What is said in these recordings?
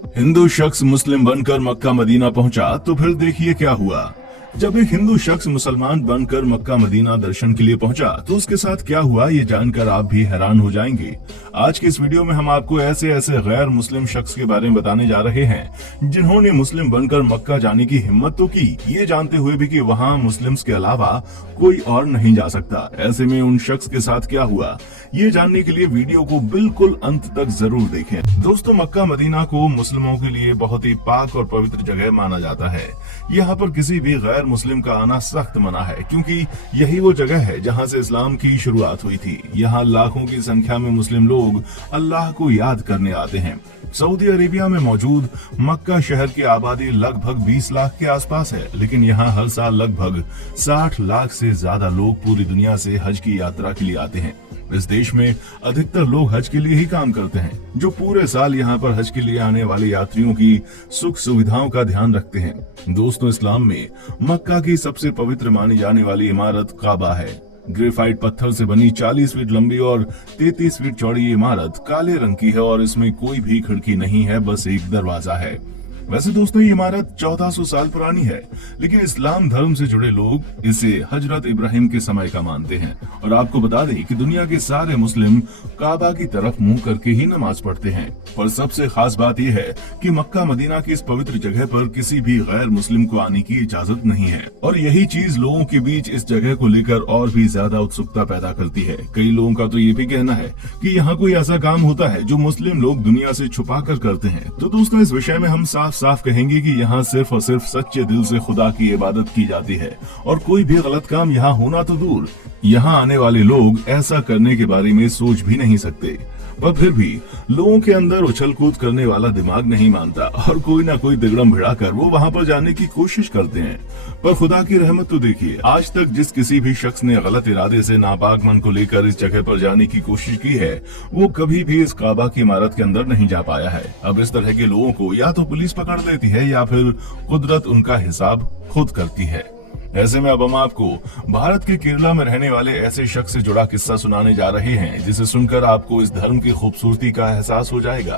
हिंदू शख्स मुस्लिम बनकर Mecca Medina पहुंचा तो फिर देखिए क्या हुआ। जब एक हिंदू शख्स मुसलमान बनकर मक्का मदीना दर्शन के लिए पहुंचा तो उसके साथ क्या हुआ ये जानकर आप भी हैरान हो जाएंगे। आज के इस वीडियो में हम आपको ऐसे ऐसे गैर मुस्लिम शख्स के बारे में बताने जा रहे हैं जिन्होंने मुस्लिम बनकर मक्का जाने की हिम्मत तो की, ये जानते हुए भी कि वहां मुस्लिम्स के अलावा कोई और नहीं जा सकता। ऐसे में उन शख्स के साथ क्या हुआ ये जानने के लिए वीडियो को बिल्कुल अंत तक जरूर देखें। दोस्तों, मक्का मदीना को मुस्लिमों के लिए बहुत ही पाक और पवित्र जगह माना जाता है। यहाँ पर किसी भी गैर मुस्लिम का आना सख्त मना है, क्योंकि यही वो जगह है जहाँ से इस्लाम की शुरुआत हुई थी। यहाँ लाखों की संख्या में मुस्लिम लोग अल्लाह को याद करने आते हैं। सऊदी अरेबिया में मौजूद मक्का शहर की आबादी लगभग 20 लाख के आसपास है, लेकिन यहाँ हर साल लगभग 60 लाख से ज्यादा लोग पूरी दुनिया से हज की यात्रा के लिए आते हैं। इस देश में अधिकतर लोग हज के लिए ही काम करते हैं, जो पूरे साल यहाँ पर हज के लिए आने वाले यात्रियों की सुख सुविधाओं का ध्यान रखते हैं। दोस्तों, इस्लाम में मक्का की सबसे पवित्र मानी जाने वाली इमारत काबा है। ग्रेफाइट पत्थर से बनी 40 फीट लंबी और 33 फीट चौड़ी ये इमारत काले रंग की है और इसमें कोई भी खिड़की नहीं है, बस एक दरवाजा है। वैसे दोस्तों, ये इमारत 1400 साल पुरानी है, लेकिन इस्लाम धर्म से जुड़े लोग इसे हजरत इब्राहिम के समय का मानते हैं। और आपको बता दें कि दुनिया के सारे मुस्लिम काबा की तरफ मुंह करके ही नमाज पढ़ते हैं। पर सबसे खास बात यह है कि मक्का मदीना की इस पवित्र जगह पर किसी भी गैर मुस्लिम को आने की इजाजत नहीं है, और यही चीज लोगों के बीच इस जगह को लेकर और भी ज्यादा उत्सुकता पैदा करती है। कई लोगों का तो ये भी कहना है कि यहाँ कोई ऐसा काम होता है जो मुस्लिम लोग दुनिया से छुपा कर करते हैं। तो दोस्तों, इस विषय में हम साफ कहेंगे कि यहाँ सिर्फ और सिर्फ सच्चे दिल से खुदा की इबादत की जाती है, और कोई भी गलत काम यहाँ होना तो दूर, यहाँ आने वाले लोग ऐसा करने के बारे में सोच भी नहीं सकते। पर फिर भी लोगों के अंदर उछल कूद करने वाला दिमाग नहीं मानता, और कोई ना कोई तिगड़म भिड़ा कर वो वहाँ पर जाने की कोशिश करते हैं। पर खुदा की रहमत तो देखिए, आज तक जिस किसी भी शख्स ने गलत इरादे से नापाक मन को लेकर इस जगह पर जाने की कोशिश की है, वो कभी भी इस काबा की इमारत के अंदर नहीं जा पाया है। अब इस तरह के लोगों को या तो पुलिस पकड़ लेती है या फिर कुदरत उनका हिसाब खुद करती है। ऐसे में अब हम आपको भारत के केरला में रहने वाले ऐसे शख्स से जुड़ा किस्सा सुनाने जा रहे हैं, जिसे सुनकर आपको इस धर्म की खूबसूरती का एहसास हो जाएगा।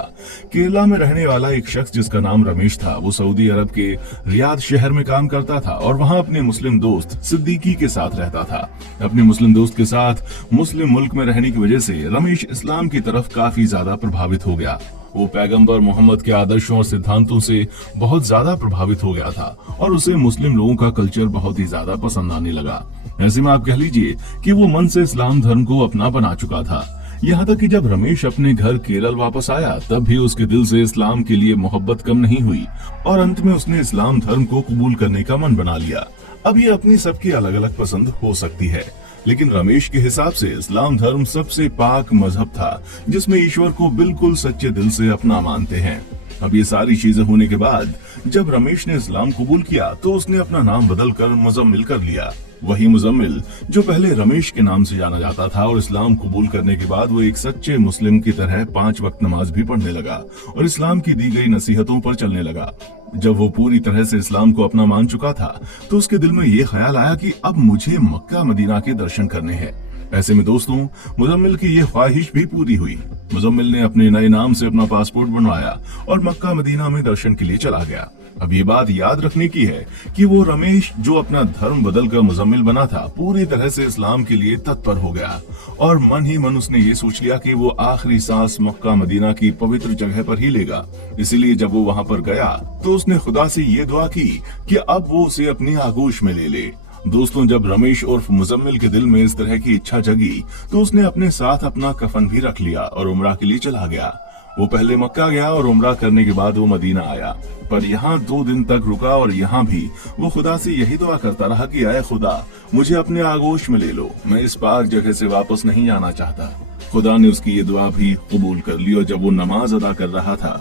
केरला में रहने वाला एक शख्स जिसका नाम रमेश था, वो सऊदी अरब के रियाद शहर में काम करता था और वहाँ अपने मुस्लिम दोस्त सिद्दीकी के साथ रहता था। अपने मुस्लिम दोस्त के साथ मुस्लिम मुल्क में रहने की वजह से रमेश इस्लाम की तरफ काफी ज्यादा प्रभावित हो गया। वो पैगंबर मोहम्मद के आदर्शों और सिद्धांतों से बहुत ज्यादा प्रभावित हो गया था और उसे मुस्लिम लोगों का कल्चर बहुत ही ज्यादा पसंद आने लगा। ऐसे में आप कह लीजिए कि वो मन से इस्लाम धर्म को अपना बना चुका था। यहाँ तक कि जब रमेश अपने घर केरल वापस आया, तब भी उसके दिल से इस्लाम के लिए मोहब्बत कम नहीं हुई और अंत में उसने इस्लाम धर्म को कबूल करने का मन बना लिया। अब ये अपनी सबकी अलग अलग पसंद हो सकती है, लेकिन रमेश के हिसाब से इस्लाम धर्म सबसे पाक मजहब था, जिसमें ईश्वर को बिल्कुल सच्चे दिल से अपना मानते हैं। अब ये सारी चीजें होने के बाद जब रमेश ने इस्लाम कबूल किया तो उसने अपना नाम बदलकर मुजम्मिल कर लिया। वही मुजम्मिल जो पहले रमेश के नाम से जाना जाता था, और इस्लाम कबूल करने के बाद वो एक सच्चे मुस्लिम की तरह 5 वक्त नमाज भी पढ़ने लगा और इस्लाम की दी गई नसीहतों पर चलने लगा। जब वो पूरी तरह से इस्लाम को अपना मान चुका था तो उसके दिल में ये ख्याल आया कि अब मुझे मक्का मदीना के दर्शन करने हैं। ऐसे में दोस्तों, मुजम्मिल की ये ख्वाहिश भी पूरी हुई। मुजम्मिल ने अपने नए नाम से अपना पासपोर्ट बनवाया और मक्का मदीना में दर्शन के लिए चला गया। अब ये बात याद रखने की है कि वो रमेश जो अपना धर्म बदलकर मुजम्मिल बना था, पूरी तरह से इस्लाम के लिए तत्पर हो गया और मन ही मन उसने ये सोच लिया कि वो आखिरी सांस मक्का मदीना की पवित्र जगह पर ही लेगा। इसीलिए जब वो वहाँ पर गया तो उसने खुदा से ये दुआ की कि अब वो उसे अपनी आगोश में ले ले। दोस्तों, जब रमेश उर्फ मुजम्मिल के दिल में इस तरह की इच्छा जगी तो उसने अपने साथ अपना कफन भी रख लिया और उम्रा के लिए चला गया। वो पहले मक्का गया और उम्रा करने के बाद वो मदीना आया, पर यहाँ 2 दिन तक रुका और यहाँ भी वो खुदा से यही दुआ करता रहा कि आए खुदा, मुझे अपने आगोश में ले लो, मैं इस पाक जगह से वापस नहीं जाना चाहता। खुदा ने उसकी ये दुआ भी कबूल कर ली और जब वो नमाज अदा कर रहा था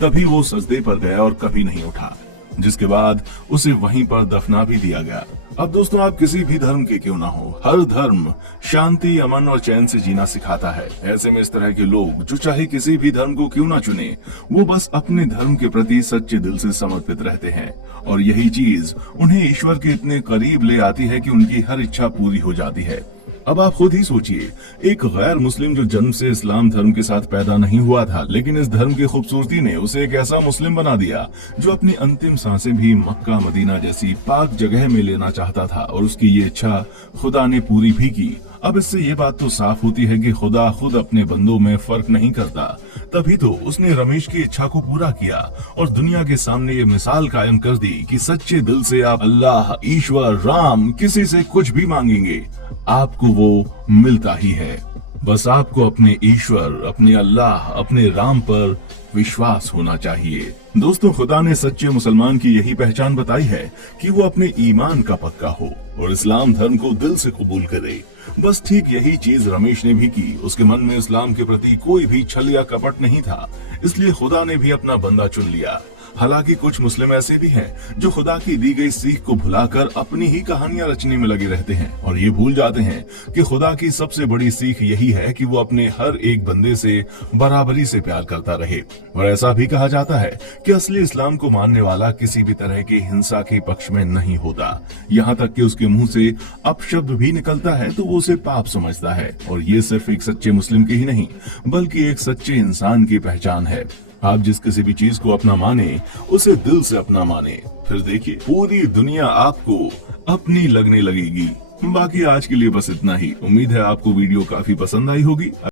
तभी वो सजदे पर गया और कभी नहीं उठा, जिसके बाद उसे वहीं पर दफना भी दिया गया। अब दोस्तों, आप किसी भी धर्म के क्यों ना हो, हर धर्म शांति, अमन और चैन से जीना सिखाता है। ऐसे में इस तरह के लोग जो चाहे किसी भी धर्म को क्यों ना चुने, वो बस अपने धर्म के प्रति सच्चे दिल से समर्पित रहते हैं, और यही चीज उन्हें ईश्वर के इतने करीब ले आती है कि उनकी हर इच्छा पूरी हो जाती है। अब आप खुद ही सोचिए, एक गैर मुस्लिम जो जन्म से इस्लाम धर्म के साथ पैदा नहीं हुआ था, लेकिन इस धर्म की खूबसूरती ने उसे एक ऐसा मुस्लिम बना दिया जो अपनी अंतिम सांसें भी मक्का मदीना जैसी पाक जगह में लेना चाहता था, और उसकी ये इच्छा खुदा ने पूरी भी की। अब इससे ये बात तो साफ होती है कि खुदा खुद अपने बंदों में फर्क नहीं करता। तभी तो उसने रमेश की इच्छा को पूरा किया और दुनिया के सामने ये मिसाल कायम कर दी कि सच्चे दिल से आप अल्लाह, ईश्वर, राम, किसी से कुछ भी मांगेंगे, आपको वो मिलता ही है। बस आपको अपने ईश्वर, अपने अल्लाह, अपने राम पर विश्वास होना चाहिए। दोस्तों, खुदा ने सच्चे मुसलमान की यही पहचान बताई है कि वो अपने ईमान का पक्का हो और इस्लाम धर्म को दिल से कबूल करे। बस ठीक यही चीज रमेश ने भी की। उसके मन में इस्लाम के प्रति कोई भी छल या कपट नहीं था, इसलिए खुदा ने भी अपना बंदा चुन लिया। हालांकि कुछ मुस्लिम ऐसे भी हैं जो खुदा की दी गई सीख को भुलाकर अपनी ही कहानियां रचने में लगे रहते हैं और ये भूल जाते हैं कि खुदा की सबसे बड़ी सीख यही है कि वो अपने हर एक बंदे से बराबरी से प्यार करता रहे। और ऐसा भी कहा जाता है कि असली इस्लाम को मानने वाला किसी भी तरह की हिंसा के पक्ष में नहीं होता। यहाँ तक कि उसके मुंह से अपशब्द भी निकलता है तो वो उसे पाप समझता है। और ये सिर्फ एक सच्चे मुस्लिम की ही नहीं बल्कि एक सच्चे इंसान की पहचान है। आप जिस किसी भी चीज को अपना माने, उसे दिल से अपना माने, फिर देखिए पूरी दुनिया आपको अपनी लगने लगेगी। बाकी आज के लिए बस इतना ही। उम्मीद है आपको वीडियो काफी पसंद आई होगी।